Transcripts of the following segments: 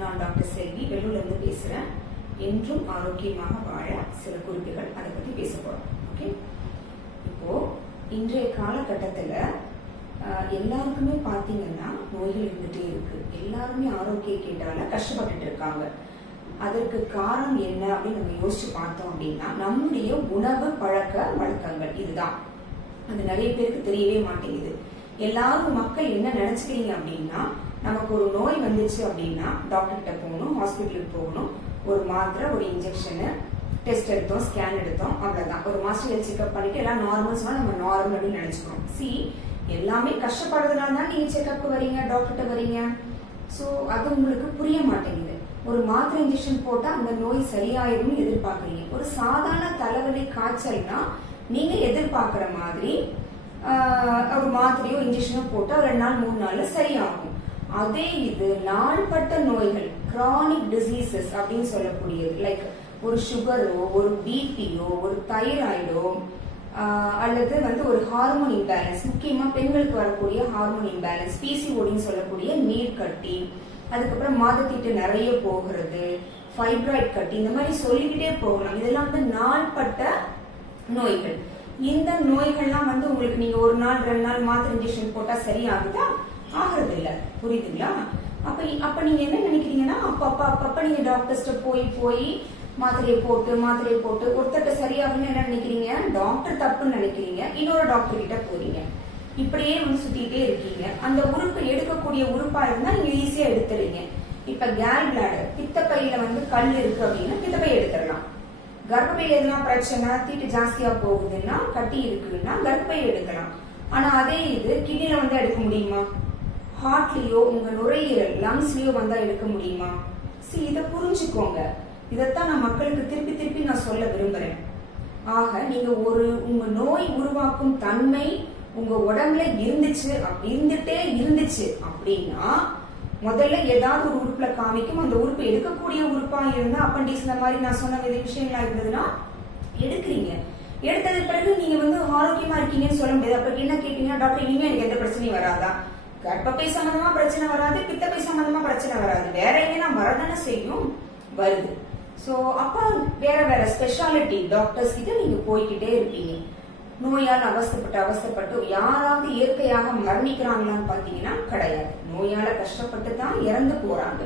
நான் டாக்டர் செல்வி வெள்ளூர்லேருந்து பேசுகிறேன். என்றும் ஆரோக்கியமாக வாழ சில குறிப்புகள் அதை பற்றி பேச போகிறோம். ஓகே, இப்போது இன்றைய காலகட்டத்தில் எல்லாருக்குமே பார்த்தீங்கன்னா நோய்கள் இருந்துகிட்டே இருக்குது. எல்லாருமே ஆரோக்கிய கேட்டால கஷ்டப்பட்டுட்டு இருக்காங்க. அதற்கு காரணம் என்ன அப்படின்னு நம்ம யோசிச்சு பார்த்தோம் அப்படின்னா நம்முடைய உணவு பழக்க வழக்கங்கள் இதுதான். அது நிறைய பேருக்கு தெரியவே மாட்டேங்குது. எல்லாரும் மக்கள் என்ன நினைச்சுக்கிறீங்க அப்படின்னா, நமக்கு ஒரு நோய் வந்துச்சு அப்படின்னா டாக்டர் கிட்ட போகணும், ஹாஸ்பிட்டலுக்கு போகணும், ஒரு மாத்திரை, ஒரு இன்ஜெக்ஷனு, டெஸ்ட் எடுத்தோம், ஸ்கேன் எடுத்தோம், அவ்வளவுதான். ஒரு மாஸ்டர் ஹெல்த் செக்அப் பண்ணிட்டு எல்லாம் நார்மல் சொன்னா நம்ம நார்மல் அப்படின்னு நினைச்சுக்கிறோம். எல்லாமே கஷ்டப்படுறதுனால தான் நீங்க செக்அப் வரீங்க, டாக்டர்கிட்ட வரீங்க. ஸோ அது உங்களுக்கு புரிய மாட்டேங்குது. ஒரு மாத்திரை இன்ஜெக்ஷன் போட்டா அந்த நோய் சரியாயிரும்னு எதிர்பார்க்குறீங்க. ஒரு சாதாரண தலைவலி காய்ச்சல்னா நீங்க எதிர்பார்க்குற மாதிரி ஒரு மாத்திரையோ இன்ஜெக்ஷனோ போட்டா 2 நாள் 3 நாள்ல சரியாகும். அதே இது நாள்பட்ட நோய்கள், கிரானிக் டிசீசஸ் அப்படின்னு சொல்லக்கூடியது, லைக் ஒரு சுகரோ, ஒரு பிபியோ, ஒரு தைராய்டோ, அல்லது ஒரு ஹார்மோன் இம்பேலன்ஸ், முக்கியமா பெண்களுக்கு வரக்கூடிய ஹார்மோன் இம்பேலன்ஸ், பிசிஓடின்னு சொல்லக்கூடிய நீர் கட்டி, அதுக்கப்புறம் மாதத்தீட்டு நிறைய போகிறது, ஃபைப்ராய்ட் கட்டி, இந்த மாதிரி சொல்லிக்கிட்டே போகலாம். இதெல்லாம் நாள்பட்ட நோய்கள். இந்த நோய்கள்லாம் உங்களுக்கு நீங்க 1 நாள் 2 நாள் மாத்திரை இன்ஜெக்ஷன் போட்டா சரியாகுதா? ஆகிறது இல்ல. புரியுதுங்களா? அப்ப நீங்க என்ன நினைக்கிறீங்கன்னா, அப்பப்ப நீங்க டாக்டர்ஸ்ட போய் மாத்திரையை போட்டு ஒருத்தட்ட சரியாகுன்னு என்ன நினைக்கிறீங்க? டாக்டர் தப்புன்னு நினைக்கிறீங்க. இன்னொரு டாக்டர் கிட்ட போறீங்க. இப்படியே சுத்திட்டே இருக்கீங்க. அந்த உறுப்பு எடுக்கக்கூடிய உறுப்பா இருந்தா நீங்க ஈஸியா எடுத்துறீங்க. இப்ப கேல் பிளாடர், பித்தப்பையில கல் இருக்கு அப்படின்னா பித்தப்பை எடுத்துடலாம். கர்ப்பப்பையில எதுனா பிரச்சனை, தீட்டு ஜாஸ்தியா போகுதுன்னா, கட்டி இருக்குன்னா கர்ப்பப்பை எடுக்கலாம். ஆனா அதே இது கிட்னில எடுக்க முடியுமா? ஹார்ட்லயோ உங்க நுரையீரல் லங்ஸ்லயோ எடுக்க முடியுமா? இதை புரிஞ்சுக்கோங்க. இதைத்தான் நான் மக்களுக்கு திருப்பி நான் சொல்ல விரும்புறேன். ஆக நீங்க உங்க நோய் உருவாக்கும் தன்மை உங்க உடம்புல இருந்துட்டே இருந்துச்சு அப்படின்னா முதல்ல ஏதாவது ஒரு உறுப்புல காமிக்கும். அந்த உறுப்பு எடுக்கக்கூடிய உறுப்பா இருந்தா, அப்பண்டிக்ஸ் இந்த மாதிரி நான் சொன்ன விஷயங்களா இருந்ததுன்னா எடுக்கிறீங்க. எடுத்தது பிறகு நீங்க ஆரோக்கியமா இருக்கீங்கன்னு சொல்ல முடியாது. அப்ப என்ன கேட்டீங்கன்னா, டாக்டர் இனிமே எனக்கு எந்த பிரச்சனையும் வராதா? கர்ப்பப்பை சம்பந்தமா பிரச்சனை வராது, பித்தப்பை சம்பந்தமா பிரச்சனை வராது, வேற எங்கன்னா வரதானே செய்யும், வருது. சோ அப்ப வேற ஸ்பெஷாலிட்டி டாக்டர்ஸ் கிட்ட நீங்க போய்கிட்டே இருப்பீங்க. நோயால் அவஸ்தப்பட்டு யாராவது இயற்கையாக மரணிக்கிறாங்களான்னு பாத்தீங்கன்னா கிடையாது. நோயால கஷ்டப்பட்டு தான் இறந்து போறாங்க.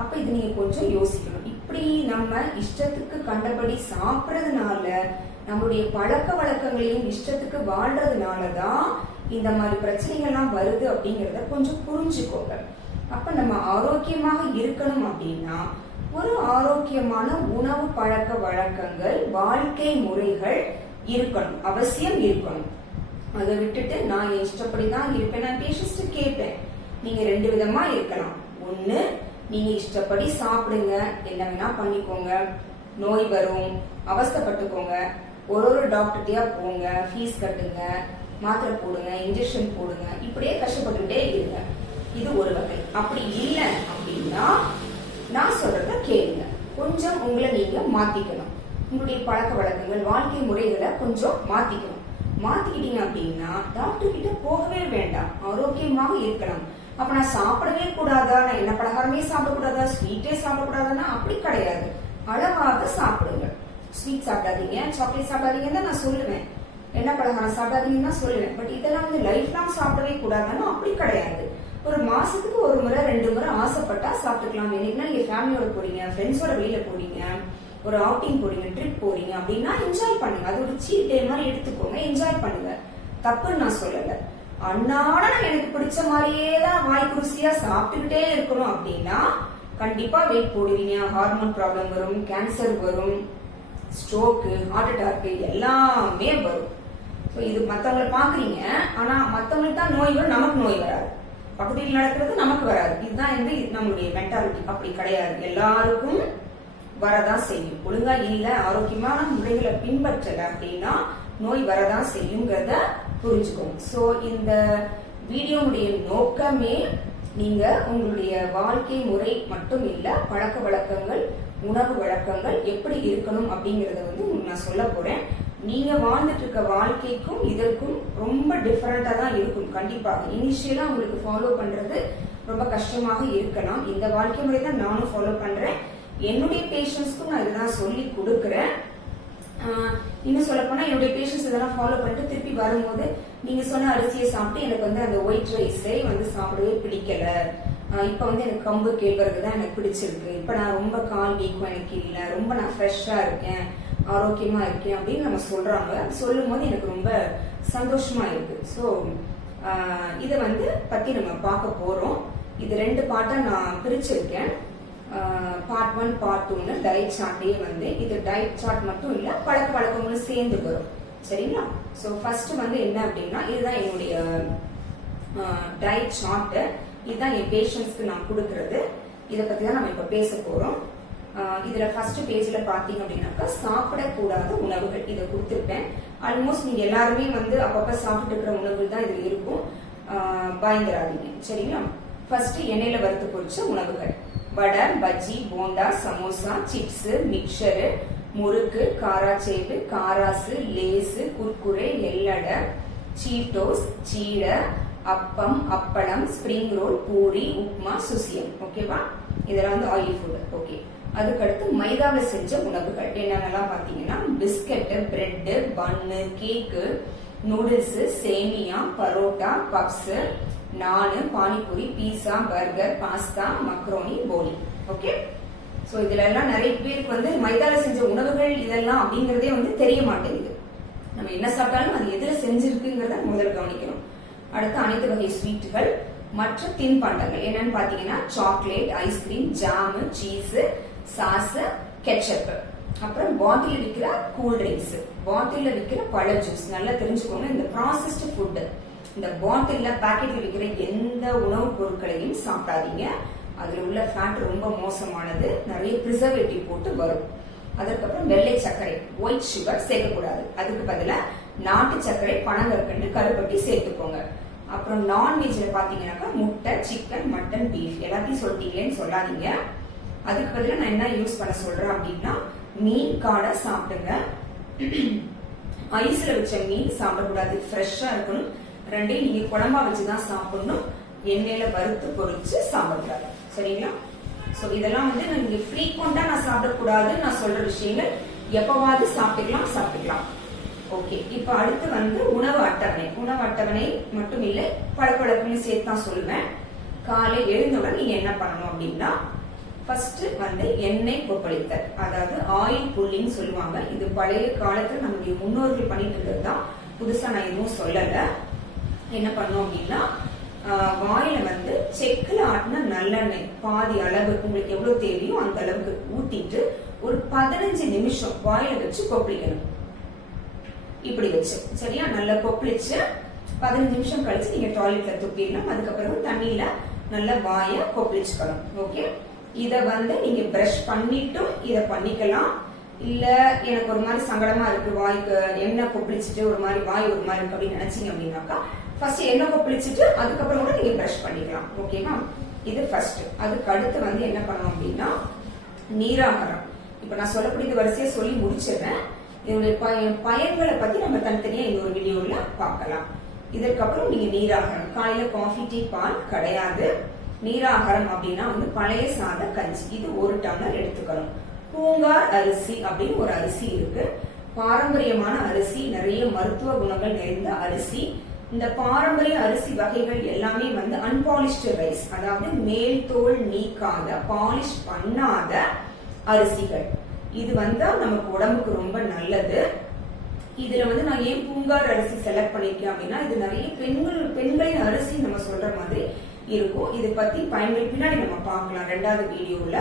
அப்ப இது நீங்க கொஞ்சம் யோசிக்கணும். இப்படி நம்ம இஷ்டத்துக்கு கண்டபடி சாப்பிடறதுனால, நம்மளுடைய பழக்க வழக்கங்களையும் இஷ்டத்துக்கு வாழ்றதுனாலதான் இந்த மாதிரி பிரச்சனைகள்லாம் வருது அப்படிங்கறத கொஞ்சம் புரிஞ்சுக்கோங்க. அப்ப நம்ம ஆரோக்கியமாக இருக்கணும் அப்படின்னா ஒரு ஆரோக்கியமான உணவு பழக்க வழக்கங்கள், வாழ்க்கை முறைகள் இருக்கணும், அவசியம் இருக்கணும். அதை விட்டுட்டு நான் என் இஷ்டப்படிதான் இருப்பேன், நான் பேஷண்ட்ஸ் கேட்பேன். நீங்க 2 விதமா இருக்கலாம். ஒண்ணு, நீங்க இஷ்டப்படி சாப்பிடுங்க, என்ன வேணா பண்ணிக்கோங்க, நோய் வரும், அவஸ்தப்பட்டுக்கோங்க, ஒரு டாக்டர்கிட்டயா போங்க, ஃபீஸ் கட்டுங்க, மாத்திரை போடுங்க, இன்ஜெக்ஷன் போடுங்க, இப்படியே கஷ்டப்பட்டுட்டே இருங்க. இது ஒரு வகை. அப்படி இல்லை அப்படின்னா நான் சொல்றத கேளுங்க. கொஞ்சம் உங்களை நீங்க மாத்திக்கணும். உங்களுடைய பழக்க வழக்கங்கள், வாழ்க்கை முறைகளை கொஞ்சம் மாத்திக்கணும். மாத்திக்கிட்டீங்க அப்படின்னா டாக்டர் கிட்ட போகவே வேண்டாம், ஆரோக்கியமாக இருக்கலாம். அப்ப நான் சாப்பிடவே கூடாதா, நான் என்ன பலகாரமே சாப்பிடக்கூடாதா, ஸ்வீட்டே சாப்பிடக்கூடாதுன்னா அப்படி கிடையாது. அளவாக சாப்பிடுங்க. ஸ்வீட் சாப்பிடாதீங்க, சாக்லேட் சாப்பிடாதீங்கன்னு தான் நான் சொல்லுவேன். என்ன பலகாரம் சாப்பிடாதீங்கன்னு தான் சொல்லுவேன். பட் இதெல்லாம் லைஃப் லாங் சாப்பிடவே கூடாதுன்னா அப்படி கிடையாது. ஒரு மாசத்துக்கு 1 முறை 2 முறை ஆசைப்பட்டா சாப்பிட்டுக்கலாம். என்னைக்குன்னா நீங்க ஃபேமிலியோட போறீங்க, ஃப்ரெண்ட்ஸோட வெளியில போறீங்க, ஒரு அவுட்டிங் போறீங்க, ட்ரிப் போறீங்க அப்படின்னா என்ஜாய் பண்ணுங்க. அது ஒரு சீட் டே மாதிரி எடுத்துக்கோங்க, என்ஜாய் பண்ணுங்க. தப்புன்னு நான் சொல்லல. அன்னாட எனக்கு பிடிச்ச மாதிரியே தான் வாய்க்கு ருசியா சாப்பிட்டுக்கிட்டே இருக்கணும் அப்படின்னா கண்டிப்பா வெயிட் போடுவீங்க, ஹார்மோன் ப்ராப்ளம் வரும், கேன்சர் வரும், ஸ்ட்ரோக்கு, ஹார்ட் அட்டாக் எல்லாமே வரும். இது மத்தவங்களை பாக்குறீங்க, ஆனா மத்தவங்களுக்கு தான் நோய் வரும், நமக்கு நோய் வராது. பக்கத்து வீட்டில் நடக்கிறது நமக்கு வராது. இதுதான் நம்மளுடைய மென்டாலிட்டி. அப்படி கிடையாது. எல்லாருக்கும் வரதான் செய்யும். ஒழுங்கா இல்ல, ஆரோக்கியமான முறைகளை பின்பற்றல அப்படின்னா நோய் வரதான் செய்யுங்கிறத புரிஞ்சுக்கோங்க. சோ இந்த வீடியோனுடைய நோக்கமே நீங்க உங்களுடைய வாழ்க்கை முறை மட்டும் இல்ல, பழக்க வழக்கங்கள், உணவு வழக்கங்கள் எப்படி இருக்கணும் அப்படிங்கறத நான் சொல்ல போறேன். நீங்க வாழ்ந்துட்டு இருக்க வாழ்க்கைக்கும் இதற்கும் ரொம்ப டிஃபரெண்டா தான் இருக்கும். கண்டிப்பாக இனிஷியலா உங்களுக்கு ஃபாலோ பண்றது ரொம்ப கஷ்டமாக இருக்கலாம். இந்த வாழ்க்கை முறை தான் நானும் ஃபாலோ பண்றேன். என்னுடைய பேஷண்ட்ஸ்க்கும் நான் இதெல்லாம் சொல்லி கொடுக்குறேன். இன்னும் சொல்ல போனா என்னுடைய பேஷண்ட்ஸ் இதெல்லாம் ஃபாலோ பண்ணிட்டு திருப்பி வரும்போது நீங்க சொன்ன அரிசியை சாப்பிட்டு எனக்கு வந்து அந்த ஒயிட் ரைஸை வந்து சாப்பிடவே பிடிக்கல, இப்ப வந்து எனக்கு கம்பு கேழ்வரகு தான் எனக்கு பிடிச்சிருக்கு, இப்ப நான் ரொம்ப கால் வீக்கம் எனக்கு இல்லை, ரொம்ப நான் ஃப்ரெஷ்ஷா இருக்கேன், ஆரோக்கியமா இருக்கேன் அப்படின்னு நம்ம சொல்றாங்க. சொல்லும் போது எனக்கு ரொம்ப சந்தோஷமா இருக்கு. ஸோ இதை வந்து பத்தி நம்ம பார்க்க போறோம். இது 2 பார்ட்டா நான் பிரிச்சிருக்கேன். பார்ட் 1 பார்ட் 2ன்னு டயட் சார்ட்லயே வந்து இது டயட் சார்ட் மட்டும் இல்ல, பழக்க வழக்கங்களும் சேர்ந்து வரும். சரிங்களா? ஸோ ஃபர்ஸ்ட் வந்து என்ன அப்படின்னா, இதுதான் என்னுடைய டயட் சார்ட். இதுதான் என் பேஷண்ட்ஸ்க்கு நான் கொடுக்கறது. இதை பத்தி தான் நம்ம இப்ப பேச போறோம். இதுல ஃபர்ஸ்ட் பேஜ்ல பாத்தீங்க அப்படின்னாக்கா சாப்பிடக்கூடாத உணவுகள் இதை கொடுத்துருப்பேன். ஆல்மோஸ்ட் நீங்க எல்லாருமே வந்து அப்பப்ப சாப்பிட்டு இருக்கிற உணவுகள் தான் இது இருக்கும். பயந்துராதீங்க. சரிங்களா? ஃபர்ஸ்ட் எண்ணெயில வறுத்து பொரிச்ச உணவுகள், வடை, பஜ்ஜி, போண்டா, சமோசா, சிப்ஸ், மிக்சரு, முறுக்கு, காராச்சேவு, காராசு, லேசு, குர்குரே, எள்ளடை, சீட்டோஸ், சீடை, அப்பம், அப்பளம், ஸ்பிரிங் ரோல், பூரி, உப்மா, சுசியம். ஓகேவா? இதெல்லாம் வந்து ஆயில் ஃபுட். ஓகே. அதுக்கடுத்து மைதாவில் செஞ்ச உணவுகள் என்னென்னலாம் பாத்தீங்கன்னா, பிஸ்கட், பிரெட், பன்னு, கேக்கு, நூடுல்ஸ், சேமியா, பரோட்டா, பப்ஸ், நானு, பானிபூரி, பீஸா, பர்கர், பாஸ்தா, மக்ரோனி, போலி. ஓகே. சோ இதுல எல்லாம் நிறைய பேருக்கு வந்து மைதால செஞ்ச உணவுகள் இதெல்லாம் அப்படிங்கறதே வந்து தெரிய மாட்டேங்குது. நம்ம என்ன சாப்பிட்டாலும் அது எதுல செஞ்சிருக்குங்கிறத முதல்ல கவனிக்கணும். அடுத்து அனைத்து வகை ஸ்வீட்டுகள், மற்ற தின்பண்டங்கள் என்னன்னு பாத்தீங்கன்னா chocolate, ice cream, jam, cheese, sauce, ketchup, அப்புறம் பாட்டில் விற்கிற கூல் ட்ரிங்க்ஸ், பாட்டில் விற்கிற பழ ஜூஸ். நல்லா தெரிஞ்சுக்கோங்க, இந்த ப்ராசஸ்டு ஃபுட், இந்த பாட்டில்ல பாக்கெட்ல விற்கிற எந்த உணவுப் பொருட்களையும் சாப்பிடாதீங்க. அதுல உள்ள ஃபேட் ரொம்ப மோசமானது, நிறைய பிரிசர்வேட்டிவ் போட்டு வரும். அதுக்கப்புறம் வெள்ளை சர்க்கரை, ஒயிட் சுகர் சேர்க்கக்கூடாது. அதுக்கு பதிலா நாட்டு சர்க்கரை, பனங்கற்கண்டு, கருப்பட்டி சேர்த்துக்கோங்க. அப்புறம் நான்வெஜ்ல பாத்தீங்கன்னாக்கா முட்டை, சிக்கன், மட்டன், பீஃப் எல்லாத்தையும் சொல்லிட்டீங்களேன்னு சொல்லாதீங்க. அதுக்கு பதிலா நான் என்ன யூஸ் பண்ண சொல்றேன் அப்படின்னா, மீன் காடை சாப்பிடுங்க. ஐஸ்ல வச்ச மீன் சாப்பிடக்கூடாது, ஃப்ரெஷ்ஷா இருக்கணும். ரெண்டையும் நீங்க குழம்பா வச்சுதான் சாப்பிடணும், எண்ணெயில வறுத்து பொரிச்சு சாப்பிடக்கூடாது. சரிங்களா? சோ இதெல்லாம் வந்து நீங்க ஃப்ரீக்வெண்டா நான் சாப்பிடக்கூடாதுன்னு நான் சொல்ற விஷயங்கள். எப்பவாவது சாப்பிட்டுக்கலாம். ஓகே. இப்ப அடுத்து வந்து உணவு அட்டவணை. உணவு அட்டவணை மட்டும் இல்லை, பழக்கவழக்கம்னு சேர்த்து தான் சொல்லுவேன். காலை எழுந்தவுடன் நீங்க என்ன பண்ணணும் அப்படின்னா, ஃபர்ஸ்ட் வந்து எண்ணெய் கொப்பளித்தல், அதாவது ஆயில் புல்லிங் சொல்லுவாங்க. இது பழைய காலத்துல நம்முடைய முன்னோர்கள் பண்ணிட்டு இருந்ததுதான், புதுசா நான் எதுவும் சொல்லல. என்ன பண்ணோம் அப்படின்னா, வாயில வந்து செக்குல ஆட்டின நல்லெண்ணெய் பாதி அளவு உங்களுக்கு எவ்வளவு தேவையோ அந்த அளவுக்கு ஊத்திட்டு ஒரு 15 நிமிஷம் வாயில வச்சு கொப்பளிக்கணும். இப்படி வச்சு சரியா நல்லா கொப்பளிச்சு 15 நிமிஷம் கழிச்சு நீங்க டாய்லெட்ல துப்பிடலாம். அதுக்கப்புறம் தண்ணியில நல்லா வாய கொப்பளிச்சுக்கணும். ஓகே. இத வந்து நீங்க பிரஷ் பண்ணிட்டும் இத பண்ணிக்கலாம். இல்ல எனக்கு ஒரு மாதிரி சங்கடமா இருக்கு, வாய்க்கு எண்ணெய் கொப்பளிச்சுட்டு ஒரு மாதிரி வாய் ஒரு மாதிரி இருக்கு அப்படின்னு நினைச்சீங்க அப்படின்னாக்கா, ஃபர்ஸ்ட் எண்ணெய் கொப்பளிச்சுட்டு அதுக்கப்புறம் கூட நீங்க பிரஷ் பண்ணிக்கலாம். ஓகேவா? இது ஃபர்ஸ்ட். அதுக்கு அடுத்து வந்து என்ன பண்ணணும் அப்படின்னா, நீராகாரம். இப்ப நான் சொல்லக்கூடிய வரிசையை சொல்லி முடிச்சிடுறேன். இதனுடைய பயன்களை பத்தி நம்ம தனித்தனியா இன்னொரு வீடியோல பார்க்கலாம். இதற்கப்புறம் நீங்க நீராகாரம், காலையில காஃபி, டீ, பால் கிடையாது. நீராகாரம் அப்படின்னா வந்து பழைய சாத கஞ்சி, இது 1 டம்ளர் எடுத்துக்கணும். பூங்கார் அரிசி அப்படின்னு ஒரு அரிசி இருக்கு, பாரம்பரியமான அரிசி, நிறைய மருத்துவ குணங்கள் நிறைந்த அரிசி. இந்த பாரம்பரிய அரிசி வகைகள் எல்லாமே வந்து அன்பாலிஷ்டு ரைஸ், அதாவது மேல் தோல் நீக்காத பாலிஷ் பண்ணாத அரிசிகள். இது வந்து நமக்கு உடம்புக்கு ரொம்ப நல்லது. இதுல வந்து நான் ஏன் பூங்கார் அரிசி செலக்ட் பண்ணிருக்கேன் அப்படின்னா, இது நிறைய பெண்களின் அரிசி நம்ம சொல்ற மாதிரி இருக்கும். இது பத்தி பயன்கள் பின்னாடி நம்ம பார்க்கலாம் 2வது வீடியோல.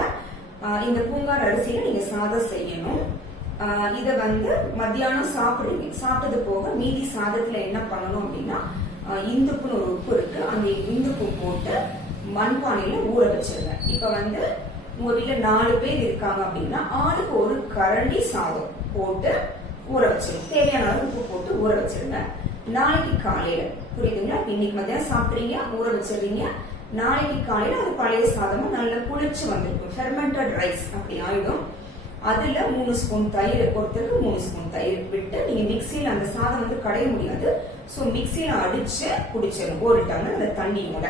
இந்த பூங்கார் அரிசியில நீங்க சாதம் செய்யணும். இத வந்து மத்தியானம் சாப்பிடுறீங்க, சாப்பிட்டது போக மீதி சாதத்துல என்ன பண்ணணும் அப்படின்னா, இந்துப்புன்னு ஒரு உப்பு இருக்கு, அந்த இந்துப்பு போட்டு மண்பானையில ஊற வச்சிருங்க. இப்ப வந்து உங்க வீட்டுல 4 பேர் இருக்காங்க அப்படின்னா, ஆளுக்கு ஒரு கரண்டி சாதம் போட்டு ஊற வச்சிருங்க. தேவையான அளவு உப்பு போட்டு ஊற வச்சிருங்க. நாளைக்கு காலையில, புரியுதுங்களா? இன்னைக்கு மத்தியானம் சாப்பிடுறீங்க, ஊற வச்சிருக்கீங்க. நாளைக்கு காலையில அது பழைய சாதமும் நல்லா புளிச்சு வந்திருக்கும், ஃபெர்மெண்டட் ரைஸ் அப்படி ஆயிடும். அதுல 3 ஸ்பூன் தயிர், ஒருத்தருக்கு 3 ஸ்பூன் தயிர் விட்டு நீங்க மிக்சியில, அந்த சாதம் வந்து கடைய முடியாது, சோ மிக்சியில அடிச்சு குடிச்சிடும் 1 டம்ளர் அந்த தண்ணியோட.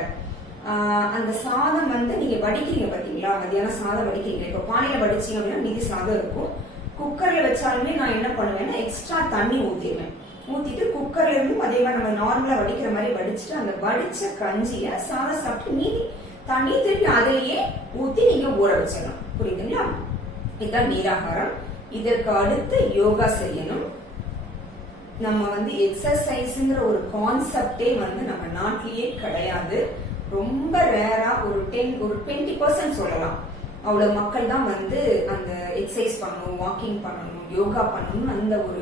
அந்த சாதம் வந்து நீங்க வடிக்கிறீங்க பாத்தீங்களா, மதியானம் சாதம் வடிக்கிறீங்க. இப்ப பானையில வடிச்சீங்க அப்படின்னா மீதி சாதம் இருக்கும். குக்கர்ல வச்சாலுமே நான் என்ன பண்ணுவேன்னா எக்ஸ்ட்ரா தண்ணி ஊத்திடுவேன். ஊத்திட்டு குக்கர்ல இருந்து அதே மாதிரி நம்ம நார்மலா வடிக்கிற மாதிரி வடிச்சுட்டு அந்த வடிச்ச கஞ்சிய சாதம் சாப்பிட்டு மீதி தண்ணி திருப்பி அதிலேயே ஊத்தி நீங்க ஊற வச்சிடலாம். புரியுதுங்களா? இதுதான் நீராகாரம். இதற்கு அடுத்து யோகா செய்யணும். நம்ம வந்து எக்ஸசைஸ்ங்கிற ஒரு கான்செப்டே வந்து நம்ம நாட்டிலேயே கிடையாது. ரொம்ப ரேரா ஒரு 20% சொல்லலாம். அவ்வளவு மக்கள் தான் வந்து அந்த எக்ஸசைஸ் பண்ணணும், வாக்கிங் பண்ணணும், யோகா பண்ணணும் அந்த ஒரு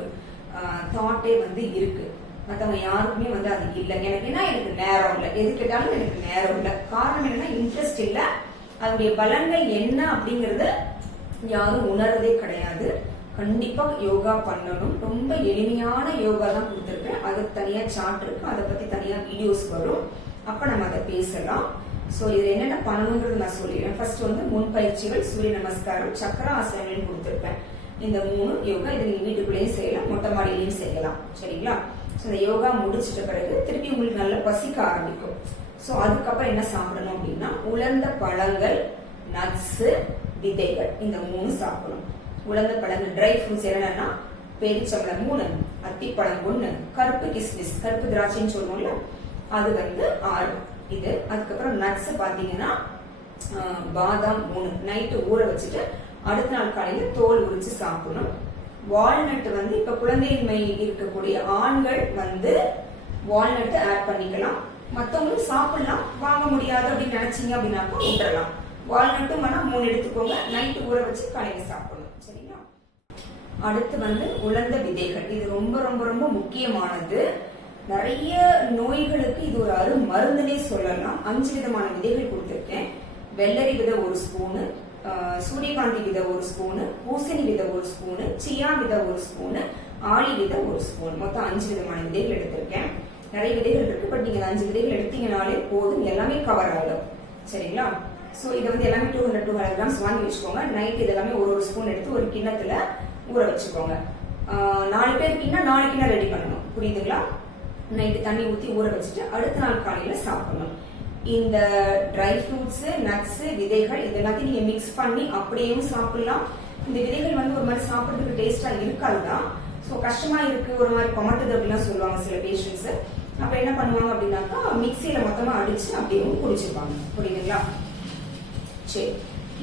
தாட்டே வந்து இருக்கு. மற்றவங்க யாருக்குமே வந்து அது இல்லை. எனக்கு நேரம் இல்லை, எது கேட்டாலும் எனக்கு நேரம் இல்லை. காரணம் என்னன்னா இன்ட்ரெஸ்ட் இல்லை. அதனுடைய பலன்கள் என்ன அப்படிங்கறது யாரும் உணர்றதே கிடையாது. கண்டிப்பா யோகா பண்ணணும். ரொம்ப எளிமையான யோகா தான் கொடுத்துருக்கேன். அதுக்கு தனியா சார்ட் இருக்கு, அதை பத்தி தனியா வீடியோஸ் வரும். அப்ப நம்ம அதை பேசலாம். சோ இதுல என்னென்ன பண்ணணுங்கிறது நான் சொல்லிடுறேன். ஃபர்ஸ்ட் வந்து முன்பயிற்சிகள், சூரிய நமஸ்காரம், சக்கர ஆசனங்கள் கொடுத்துருப்பேன். இந்த 3 யோகா இதை நீங்க வீட்டுக்குள்ளேயும் செய்யலாம், மொட்டை மாடியிலையும் செய்யலாம். சரிங்களா? சோ இந்த யோகா முடிச்சிட்ட பிறகு திருப்பி உங்களுக்கு நல்லா பசிக்க ஆரம்பிக்கும். சோ அதுக்கப்புறம் என்ன சாப்பிடணும் அப்படின்னா உலர்ந்த பழங்கள், நட்ஸ், விதைகள் இந்த 3 சாப்பிடணும். உலர்ந்த பழங்கள் ட்ரை ஃப்ரூட்ஸ் என்னன்னா பேரிச்சம்பழம் 3, அத்திப்பழம் 1, கருப்பு கிஸ்மிஸ் கருப்பு திராட்சைன்னு சொல்லுவோம்ல அது வந்து 6 இது. அதுக்கப்புறம் நட்ஸ் பாத்தீங்கன்னா பாதாம் 3 நைட்டு ஊற வச்சுட்டு அடுத்த நாள் காலையில தோல் உரிச்சு சாப்பிடணும். வால்நட் வந்து இப்ப குழந்தையின்மை இருக்கக்கூடிய ஆண்கள் வந்து வால்நட் ஆட் பண்ணிக்கலாம். மத்தவங்களும் சாப்பிடலாம். வாங்க முடியாது அப்படின்னு நினைச்சீங்க அப்படின்னாக்கா விட்டுறலாம். வால்நட்டும் வேணா 3 எடுத்துக்கோங்க. நைட்டு ஊற வச்சு காலையில சாப்பிடணும். சரிங்களா? அடுத்து வந்து உலர்ந்த விதைகள். இது ரொம்ப ரொம்ப ரொம்ப முக்கியமானது. நிறைய நோய்களுக்கு இது ஒரு மருந்துனே சொல்லலாம். 5 விதமான விதைகள் கொடுத்திருக்கேன். வெள்ளரி விதை 1 ஸ்பூனு, சூரியகாந்தி விதை 1 ஸ்பூனு, பூசணி விதை 1 ஸ்பூனு, சியா விதை 1 ஸ்பூனு, ஆளி விதை 1 ஸ்பூன். மொத்தம் 5 விதமான விதைகள் எடுத்திருக்கேன். நிறைய விதைகள் இருக்கு. பட் நீங்க 5 விதைகள் எடுத்தீங்கனாலே போதும், எல்லாமே கவர் ஆகும். சரிங்களா? சோ இதை வந்து எல்லாமே 200 கிராம்ஸ் வாங்கி வச்சுக்கோங்க. நைட் இதெல்லாமே ஒரு ஸ்பூன் எடுத்து ஒரு கிண்ணத்துல ஊற வச்சுக்கோங்க. 4 பேர் இருக்கீங்கன்னா 4 கிண்ணம் ரெடி பண்ணணும். புரியுதுங்களா? நைட்டு தண்ணி ஊத்தி ஊற வச்சுட்டு அடுத்த நாள் காலையில சாப்பிடணும். இந்த ட்ரை ஃப்ரூட்ஸ், நட்ஸ், விதைகள் இதெல்லாத்தையும் நீங்க மிக்ஸ் பண்ணி அப்படியும் சாப்பிடலாம். இந்த விதைகள் வந்து ஒரு மாதிரி சாப்பிடுறதுக்கு டேஸ்டா இருக்காதுதான். சோ கஷ்டமா இருக்கு, ஒரு மாதிரி கொமட்டுது அப்படிலாம் சொல்லுவாங்க சில பேஷண்ட்ஸ். அப்ப என்ன பண்ணுவாங்க அப்படின்னாக்கா மிக்சியில மொத்தமா அடிச்சு அப்படியும் குடிச்சிருப்பாங்க. புரியுதுங்களா? சரி,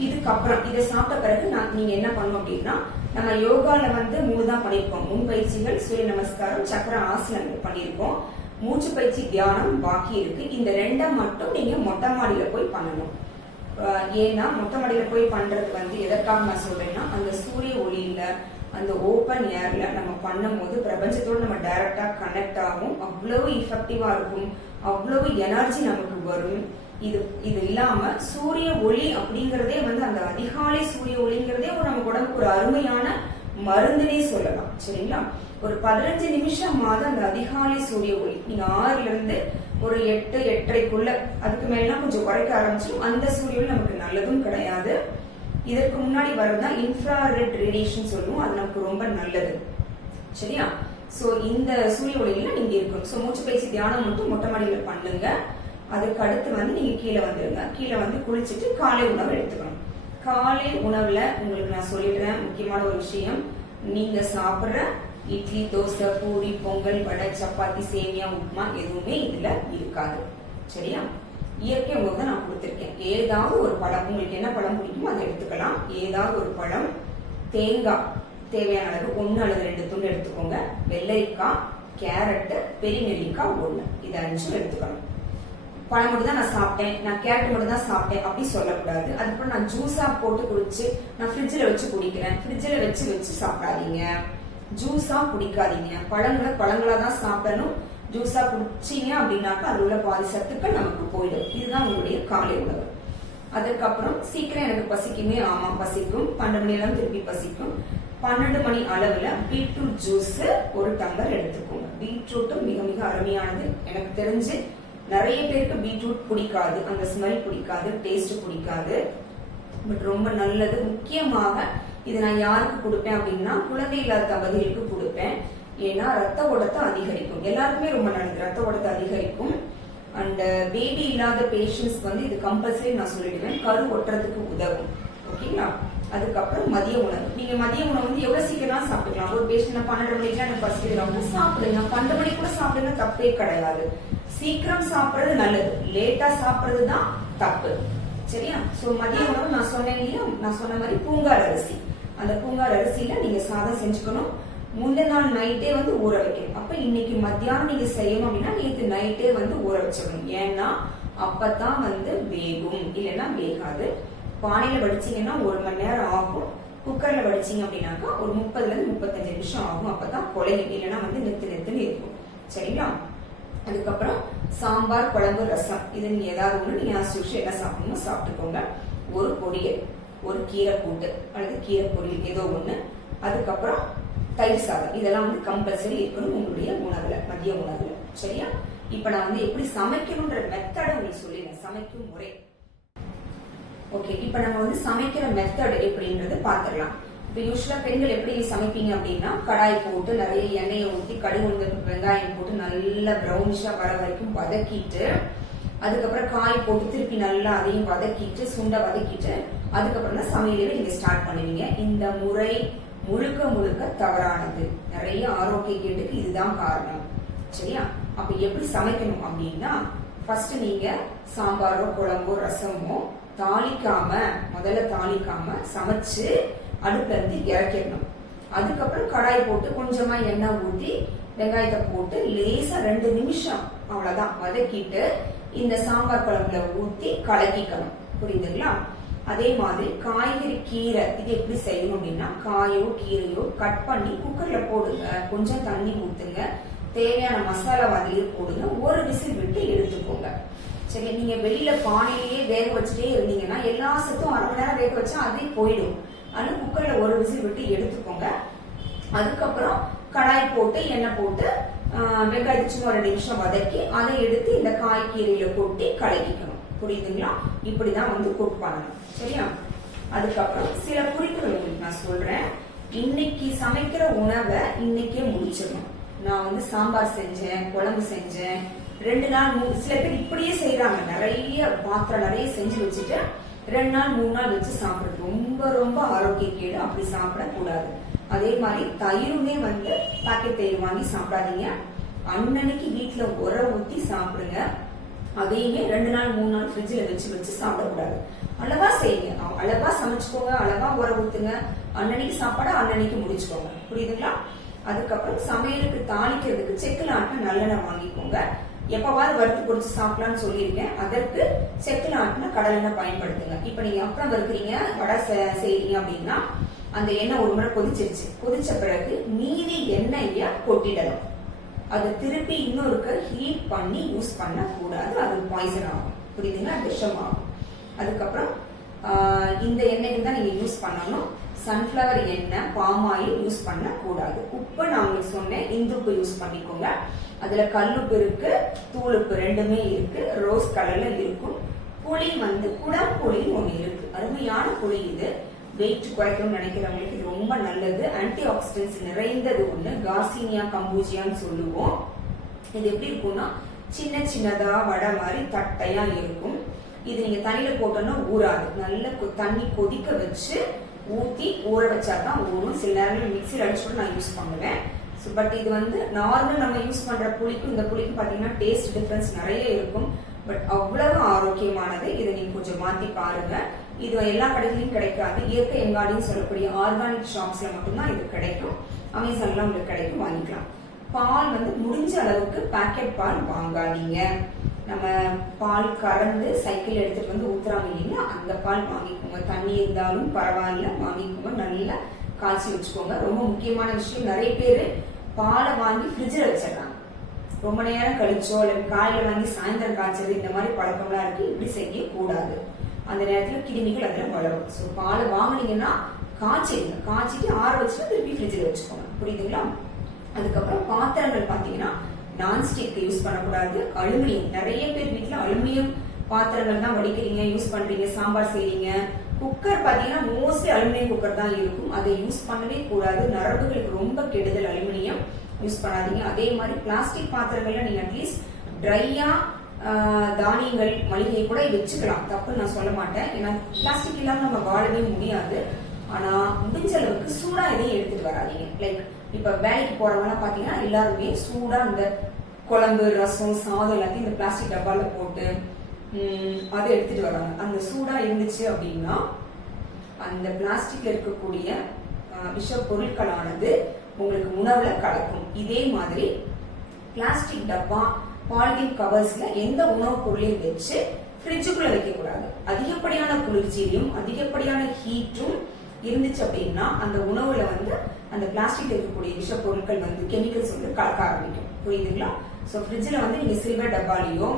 இதுக்கப்புறம் இதை சாப்பிட்ட பிறகு நீங்க என்ன பண்ணணும் அப்படின்னா நம்ம யோகால வந்து 3 தான் பண்ணிருக்கோம். முன்பயிற்சிகள், சூரிய நமஸ்காரம், சக்கர ஆசனங்கள் பண்ணிருக்கோம். மூச்சு பயிற்சி, தியானம் பாக்கி இருக்கு. இந்த 2 மட்டும் நீங்க மொட்டை மாடியில போய் பண்ணணும். ஏன்னா மொட்டை மாடியில போய் பண்றது வந்து எதற்காக நான் சொல்றேன்னா அந்த சூரிய ஒளியில அந்த ஓப்பன் ஏர்ல நம்ம பண்ணும் போது பிரபஞ்சத்தோடு நம்ம டைரக்டா கனெக்ட் ஆகும். அவ்வளவு இஃபெக்டிவா இருக்கும், அவ்வளவு எனர்ஜி நமக்கு வரும். இது இல்லாம சூரிய ஒளி அப்படிங்கறதே வந்து அந்த அதிகாலை சூரிய ஒளிங்கிறதே நமக்கு உடம்புக்கு ஒரு அருமையான மருந்துனே சொல்லலாம். சரிங்களா? ஒரு 15 நிமிஷமாவது அந்த அதிகாலை சூரிய ஒளி நீங்க 6ல இருந்து ஒரு 8, 8:30க்குள்ள, அதுக்கு மேலாம் கொஞ்சம் குறைக்க ஆரம்பிச்சிடும். அந்த சூரிய ஒளி நமக்கு நல்லதும் கிடையாது. இதற்கு முன்னாடி வரதான் இன்ஃப்ராரெட் ரேடியேஷன் சொல்லுவோம், அது நமக்கு ரொம்ப நல்லது. சரியா? சோ இந்த சூரிய ஒளியில நீங்க இருக்கணும். சோ மூச்சு பயிற்சி, தியானம் மட்டும் மொட்டை மாடியில பண்ணுங்க. அதுக்கு அடுத்து வந்து நீங்க கீழே வந்துருங்க. கீழே வந்து குளிச்சுட்டு காலை உணவு எடுத்துக்கணும். காலை உணவுல உங்களுக்கு நான் சொல்லிடுறேன் முக்கியமான ஒரு விஷயம். நீங்க சாப்பிடுற இட்லி, தோசை, பூரி, பொங்கல், வடை, சப்பாத்தி, சேமியா, உப்புமா எதுவுமே இதுல இருக்காது. சரியா? இயற்கை உணவு தான் நான் கொடுத்திருக்கேன். ஏதாவது ஒரு பழம், உங்களுக்கு என்ன பழம் பிடிக்குமோ அதை எடுத்துக்கலாம். ஏதாவது ஒரு பழம், தேங்காய் தேவையான அளவு 1 அல்லது 2 துண்டு எடுத்துக்கோங்க. வெள்ளரிக்காய், கேரட், பெரிய நெல்லிக்காய் 1, இது 5 எடுத்துக்கணும். பழம் மட்டும் தான் நான் சாப்பிட்டேன், நான் கேரட் மட்டும் தான் சாப்பிட்டேன் அப்படி சொல்லக்கூடாது. அதுக்கப்புறம் நான் ஜூஸா போட்டு குடிச்சு நான் ஃப்ரிட்ஜில் வச்சு குடிக்கிறேன், ஃப்ரிட்ஜில் வச்சு சாப்பிடாதீங்க. ஜூஸா குடிக்காதீங்க. பழங்களா தான் சாப்பிடணும். ஜூஸா குடிச்சீங்க அப்படின்னாக்கா அது உள்ள பாதி சத்துக்கள் நமக்கு போயிடும். இதுதான் உங்களுடைய காலை உணவு. அதுக்கப்புறம் சீக்கிரம் எனக்கு பசிக்குமே, ஆமா பசிக்கும். 12 மணி அளவு திருப்பி பசிக்கும். 12 மணி அளவுல பீட்ரூட் ஜூஸ் 1 டம்ளர் எடுத்துக்கோங்க. பீட்ரூட்டும் மிக மிக அருமையானது. எனக்கு தெரிஞ்சு நிறைய பேருக்கு பீட்ரூட் பிடிக்காது, அந்த ஸ்மெல் பிடிக்காது, டேஸ்ட் பிடிக்காது. பட் ரொம்ப நல்லது. முக்கியமாக இது நான் யாருக்கு கொடுப்பேன் அப்படின்னா குழந்தை இல்லாத தம்பதிகளுக்கு கொடுப்பேன். ஏன்னா ரத்த ஓட்டத்தை அதிகரிக்கும். எல்லாருக்குமே ரொம்ப நல்லது, ரத்த ஓட்டத்தை அதிகரிக்கும். அண்ட் பேபி இல்லாத பேஷண்ட்ஸ்க்கு வந்து இது கம்பல்சரி நான் சொல்லிடுவேன், கரு ஒட்டுறதுக்கு உதவும். ஓகேங்களா? அதுக்கப்புறம் மதிய உணவு. நீங்க மதிய உணவு வந்து எவ்வளவு சீக்கிரம் சாப்பிட்டுக்கலாம். ஒரு பேஷண்ட் 12 மணிக்கு எனக்கு பசிக்கிறாங்க, சாப்பிடுங்க. 12 மணிக்கு கூட சாப்பிடுங்க, தப்பே கிடையாது. சீக்கிரம் சாப்பிடுறது நல்லது, லேட்டா சாப்பிடுறது தான் தப்பு. சரியா? சோ மதிய உணவு நான் சொன்னேன் இல்லையா, நான் சொன்ன மாதிரி பூங்கார் அரிசி, அந்த பூங்கார் அரிசியில நீங்க சாதம் செஞ்சுக்கணும். முந்தின நாள் நைட்டே வந்து ஊற வைக்கணும். அப்ப இன்னைக்கு மத்தியானம் நீங்க செய்யணும் அப்படின்னா நேற்று நைட்டே வந்து ஊற வச்சிடணும். ஏன்னா அப்பதான் வந்து வேகும், இல்லைன்னா வேகாது. பானையில வடிச்சீங்கன்னா 1 மணி நேரம் ஆகும். குக்கர்ல வடிச்சீங்க அப்படின்னாக்கா ஒரு 30ல இருந்து 35 நிமிஷம் ஆகும். அப்பதான் குழையும், இல்லைன்னா வந்து நெத்துன்னு இருக்கும். சரிங்களா? அதுக்கப்புறம் சாம்பார், குழம்பு, ரசம், இது நீங்க ஏதாவது ஒண்ணு நீங்க என்ன சாப்பிடணுமோ சாப்பிட்டுக்கோங்க. ஒரு பொரியல், ஒரு கீரை கூட்டு அல்லது கீரை பொரியல் ஏதோ ஒண்ணு. அதுக்கப்புறம் தயிர் சாதம், இதெல்லாம் வந்து கம்பல்சரி இருக்கணும் உங்களுடைய உணவுல, மதிய உணவுல. சரியா? இப்ப நான் வந்து எப்படி சமைக்கணும்ன்ற மெத்தட உங்களுக்கு சொல்லிடுறேன், சமைக்கும் முறை. ஓகே, இப்ப நம்ம வந்து சமைக்கிற மெத்தட் எப்படின்றது பாத்துடலாம். இப்ப யூஸ்வலா பெண்கள் எப்படி சமைப்பீங்க அப்படின்னா, கடாய் போட்டு நிறைய எண்ணெயை ஊற்றி கடுகு, உளுந்து, வெங்காயம் போட்டு நல்லா ப்ரௌனிஷா வர வரைக்கும் வதக்கிட்டு, அதுக்கப்புறம் காய் போட்டு திருப்பி நல்லா அதையும் வதக்கிட்டு, சுண்டை வதக்கிட்டு, அதுக்கப்புறம் தான் சமையலே நீங்க ஸ்டார்ட் பண்ணுவீங்க. இந்த முறை முழுக்க முழுக்க தவறானது. நிறைய ஆரோக்கிய கேட்டுக்கு இதுதான் காரணம். சரியா? அப்ப எப்படி சமைக்கணும் அப்படின்னா, ஃபர்ஸ்ட் நீங்க சாம்பாரோ குழம்போ ரசமோ முதல்ல தாளிக்காம சமைச்சு அடுப்புல இருந்து இறக்கிடணும். அதுக்கப்புறம் கடாய் போட்டு கொஞ்சமா எண்ணெய் ஊத்தி வெங்காயத்தை போட்டு லேசா 2 நிமிஷம் அவ்வளவுதான் வதக்கிட்டு இந்த சாம்பார் குழம்புல ஊத்தி கலக்கிக்கணும். புரியுதுங்களா? அதே மாதிரி காய்கறி, கீரை, இது எப்படி செய்யணும் அப்படின்னா, காயோ கீரையோ கட் பண்ணி குக்கர்ல போடுங்க, கொஞ்சம் தண்ணி ஊத்துங்க, தேவையான மசாலா அதிலேயே போடுங்க, ஒரு விசில் விட்டு எடுத்துக்கோங்க. சரி, நீங்க வெளியில பானையிலேயே வேக வச்சுட்டே இருந்தீங்கன்னா எல்லா சத்தும் 1/2 மணி நேரம் வேக வச்சா அதே போயிடும். அதனால குக்கர்ல ஒரு விசில் விட்டு எடுத்துக்கோங்க. அதுக்கப்புறம் கடாய் போட்டு எண்ணெய் போட்டு வெங்காயத்தை சும்மா 2 நிமிஷம் வதக்கி அதை எடுத்து இந்த காய்கீரையில கொட்டி கலக்கிக்கணும். புரியுதுங்களா? இப்படிதான் வந்து குக் பண்ணணும். சரியா? அதுக்கப்புறம் சில குறிப்புகள் உங்களுக்கு நான் சொல்றேன். இன்னைக்கு சமைக்கிற உணவை இன்னைக்கே முடிச்சிடணும். நான் வந்து சாம்பார் செஞ்சேன், குழம்பு செஞ்சேன், 2 நாள் சில பேர் இப்படியே செய்யறாங்க. நிறைய பாத்திரம் நிறைய செஞ்சு வச்சுட்டு 2 நாள் 3 நாள் வச்சு சாப்பிடுறது ரொம்ப ரொம்ப ஆரோக்கிய கேடு. அப்படி சாப்பிடக்கூடாது. அதே மாதிரி தயிருமே வந்து பாக்கெட் தயிர் வாங்கி சாப்பிடாதீங்க. அன்னன்னைக்கு வீட்டுல உர ஊத்தி சாப்பிடுங்க. அதையுமே 2 நாள் 3 நாள் ஃப்ரிட்ஜ்ல வச்சு சாப்பிடக்கூடாது. அளவா செய்யுங்க, அளவா சமைச்சுக்கோங்க, அளவா உர ஊத்துங்க. அன்னன்னைக்கு சாப்பாடு அன்னன்னைக்கு முடிச்சுக்கோங்க. புரியுதுங்களா? அதுக்கப்புறம் சமையலுக்கு தாளிக்கிறதுக்கு செக்குல ஆட்டின நல்லெண்ணெய் வாங்கிக்கோங்க. எப்பவாவது வறுத்து பொடிச்சு சாப்பிடலாம்னு சொல்லியிருக்கேன். அதற்கு செக்குல ஆட்டின கடலெண்ணெய் பயன்படுத்துங்க. இப்ப நீங்க அப்புறம் வறுக்கிறீங்க, வடை செய்யறீங்க அப்படின்னா அந்த எண்ணெய் ஒரு முறை கொதிச்சிருச்சு. கொதிச்ச பிறகு மீதி எண்ணெய கொட்டிடணும். அது திருப்பி இன்னொருக்கு ஹீட் பண்ணி யூஸ் பண்ண கூடாது. அது பாய்சன் ஆகும். புரியுதுங்களா? விஷம் ஆகும். அதுக்கப்புறம் இந்த எண்ணெய்க்கு தான் நீங்க யூஸ் பண்ணணும். சன்ஃபிளவர் எண்ணெய், பாம் ஆயில் யூஸ் பண்ண கூடாது. உப்பு நான் உங்களுக்கு சொன்னேன், இந்துப்பு யூஸ் பண்ணிக்கோங்க. அதுல கல்லுப்பு இருக்கு, தூளுப்பு ரெண்டுமே இருக்கு, ரோஸ் கலர்ல இருக்கும். புளி வந்து குடம்புளின்னு ஒண்ணு இருக்கு, அருமையான புளி. இது வெயிட் குறைக்கணும்னு நினைக்கிறவங்களுக்கு இது ரொம்ப நல்லது. ஆன்டி ஆக்சிடென்ட்ஸ் நிறைந்தது ஒண்ணு. கார்சினியா கம்பூஜியான்னு சொல்லுவோம். இது எப்படி இருக்கும்னா சின்ன சின்னதா வடை மாதிரி தட்டையா இருக்கும். இது நீங்க தண்ணியில போட்டோம்னா ஊறாது. நல்ல தண்ணி கொதிக்க வச்சு ஊத்தி ஊற வச்சாதான் ஊறும். சில நேரங்கள் மிக்சியில் அடிச்சு நான் யூஸ் பண்ணுவேன். பட் இது வந்து நார்மல் நம்ம யூஸ் பண்ற புளிக்கும் இந்த புளிக்கும் பாத்தீங்கன்னா டேஸ்ட் டிஃபரன்ஸ் நிறைய இருக்கும். பட் அவ்வளவு ஆரோக்கியமானது. இதை நீங்க கொஞ்சம் மாத்தி பாருங்க. இது எல்லா கடைகளிலும் கிடைக்காது. இயற்கை எங்காடின்னு சொல்லக்கூடிய ஆர்கானிக் ஷாப்ஸ்ல மட்டும்தான் இது கிடைக்கும். அமேசான்ல உங்களுக்கு கிடைக்கும், வாங்கிக்கலாம். பால் வந்து முடிஞ்ச அளவுக்கு பாக்கெட் பால் வாங்காதீங்க. நம்ம பால் கறந்து சைக்கிள் எடுத்துட்டு வந்து ஊத்துறாங்க இல்லைங்களா, அந்த பால் வாங்கிக்கோங்க. தண்ணி இருந்தாலும் பரவாயில்ல, வாங்கிக்கோங்க. நல்லா காய்ச்சி வச்சுக்கோங்க. ரொம்ப முக்கியமான விஷயம், நிறைய பேரு பாலை வாங்கி ஃப்ரிட்ஜில் வச்சிடறாங்க. ரொம்ப நேரம் கழிச்சோ இல்லை காலையில வாங்கி சாயந்தரம் காய்ச்சது, இந்த மாதிரி பழக்கம்லாம் இருக்கு. இப்படி செய்ய கூடாது. அந்த நேரத்துல கிருமிகள் அதுல வளரும். ஸோ பாலை வாங்கினீங்கன்னா காய்ச்சிடுங்க. காய்ச்சிட்டு ஆற வச்சுட்டு திருப்பி ஃப்ரிட்ஜில் வச்சுக்கோங்க. புரியுதுங்களா? அதுக்கப்புறம் பாத்திரங்கள் பாத்தீங்கன்னா நான்ஸ்டிக் யூஸ் பண்ணக்கூடாது. அலுமினியம், நிறைய பேர் வீட்டுல அலுமினியம் பாத்திரங்கள் தான் வடிக்கிறீங்க, யூஸ் பண்றீங்க, சாம்பார் செய்றீங்க. குக்கர் பாத்தீங்கன்னா மோஸ்ட்லி அலுமினியம் குக்கர் தான் இருக்கும். அதை யூஸ் பண்ணவே கூடாது. நரம்புகளுக்கு ரொம்ப கெடுதல். அலுமினியம் யூஸ் பண்ணாதீங்க. அதே மாதிரி பிளாஸ்டிக் பாத்திரங்கள்ல நீங்க அட்லீஸ்ட் ட்ரையா தானியங்கள் மளிகை கூட வச்சுக்கலாம், தப்புன்னு நான் சொல்ல மாட்டேன். ஏன்னா பிளாஸ்டிக் இல்லாம நம்ம வாழவே முடியாது. ஆனா முடிஞ்ச அளவுக்கு சூடா எதையும் எடுத்துட்டு வராதீங்க. லைக் இப்ப வேலைக்கு போறவங்க பாத்தீங்கன்னா எல்லாருமே சூடா இந்த குழம்பு, ரசம், சாதம் எல்லாத்தையும் இந்த பிளாஸ்டிக் டப்பால போட்டு அதை எடுத்துட்டு வராங்க. அந்த சூடா இருந்துச்சு அப்படின்னா அந்த பிளாஸ்டிக்ல இருக்கக்கூடிய விஷ பொருட்களானது உங்களுக்கு உணவுல கலக்கும். இதே மாதிரி பிளாஸ்டிக் டப்பா, பாலிதீன் கவர்ஸ்ல எந்த உணவுப் பொருளையும் வச்சு ஃப்ரிட்ஜுக்குள்ள வைக்க கூடாது. அதிகப்படியான குளிர்ச்சியிலும் அதிகப்படியான ஹீட்டும் இருந்துச்சு அப்படின்னா அந்த உணவுல அந்த பிளாஸ்டிக் இருக்கக்கூடிய விஷ பொருட்கள் கெமிக்கல்ஸ் கலக்க ஆரம்பிக்கும். புரியுதுங்களா? சோ ஃப்ரிட்ஜ்ல நீங்க சில்வர் டப்பாலையோ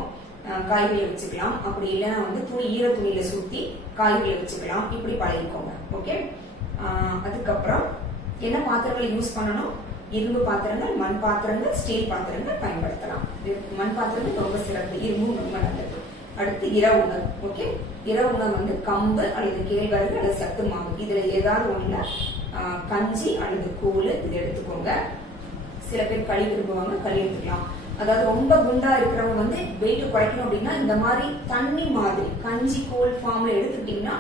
காய்கறியை வச்சுக்கலாம். அப்படி இல்லைன்னா துணி, ஈர துணியில சுத்தி காய்கறியை வச்சுக்கலாம். இப்படி பழகிக்கோங்க. ஓகே. அதுக்கப்புறம் என்ன பாத்திரங்கள் யூஸ் பண்ணணும்? இரும்பு பாத்திரங்கள், மண் பாத்திரங்கள், ஸ்டீல் பாத்திரங்கள் பயன்படுத்தலாம். மண் பாத்திரங்கள் ரொம்ப சிறப்பு, இரும்பும் ரொம்ப நல்லது. அடுத்து இரவு உணவு. ஓகே. இரவு உணவு கம்பு அல்லது கேழ்வரகு அல்லது சத்து மாவு, இதுல ஏதாவது ஒண்ணுல கஞ்சி அல்லது கூழ் இது எடுத்துக்கோங்க. சில பேர் களி விரும்புவாங்க, களி எடுத்துக்கலாம். அதாவது ரொம்ப குண்டா இருக்கிறவங்க வெயிட் குறைக்கணும் அப்படின்னா இந்த மாதிரி தண்ணி மாதிரி கஞ்சி கூழ் ஃபார்ம்ல எடுத்துக்கிட்டீங்கன்னா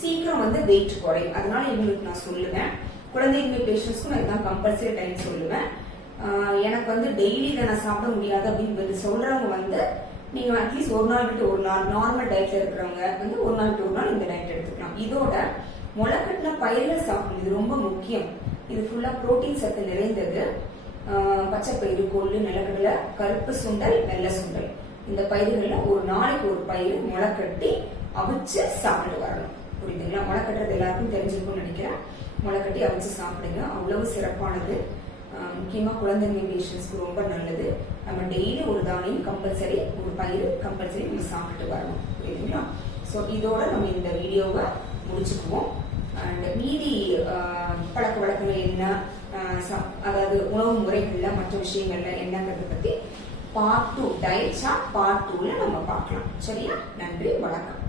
சீக்கிரம் வெயிட் குறையும். அதனால இவங்களுக்கு நான் சொல்லுவேன். குழந்தைங்க பேஷண்ட்ஸ்க்கும் நான் இதான் கம்பல்சரி டைம் சொல்லுவேன். எனக்கு டெய்லி இதை நான் சாப்பிட முடியாது அப்படின்னு சொல்றவங்க நீங்க அட்லீஸ்ட் ஒரு நாள் விட்டு ஒரு நாள், நார்மல் டயட்ல இருக்கிறவங்க ஒரு நாள் விட்டு ஒரு நாள் இந்த டயட் எடுத்துக்கலாம். இதோட முளைக்கட்டின பயிர்கள் சாப்பிடுறது இது ரொம்ப முக்கியம். இது ஃபுல்லா புரோட்டீன் சத்து நிறைந்தது. பச்சை பயிறு, கொள்ளு, நிலக்கடலை, கருப்பு சுண்டல், வெள்ளை சுண்டல், இந்த பயிர்கள்ல ஒரு நாளைக்கு ஒரு பயிர் முளைக்கட்டி அவிச்சு சாப்பிட்டு வரணும். புரியுதுங்களா? முளைக்கட்டுறது எல்லாருக்கும் தெரிஞ்சிருக்கும்னு நினைக்கிறேன். முளைக்கட்டி அவிச்சு சாப்பிடுங்க, அவ்வளவு சிறப்பானது. முக்கியமா குழந்தைங்க பேஷண்ட்ஸ்க்கு ரொம்ப நல்லது. நம்ம டெய்லி ஒரு தானியம் கம்பல்சரி, ஒரு பயிர் கம்பல்சரி நம்ம சாப்பிட்டு வரணும். புரியுதுங்களா? ஸோ இதோட நம்ம இந்த வீடியோவை முடிச்சுக்குவோம். அண்ட் மீதி பழக்க வழக்கங்கள் என்ன, அதாவது உணவு முறைகள்ல மற்ற விஷயங்கள்ல என்னங்கிறத பத்தி பார்ட் 2 டயட் சார்ட் பார்ட் 2ல நம்ம பார்க்கலாம். சரியா? நன்றி, வணக்கம்.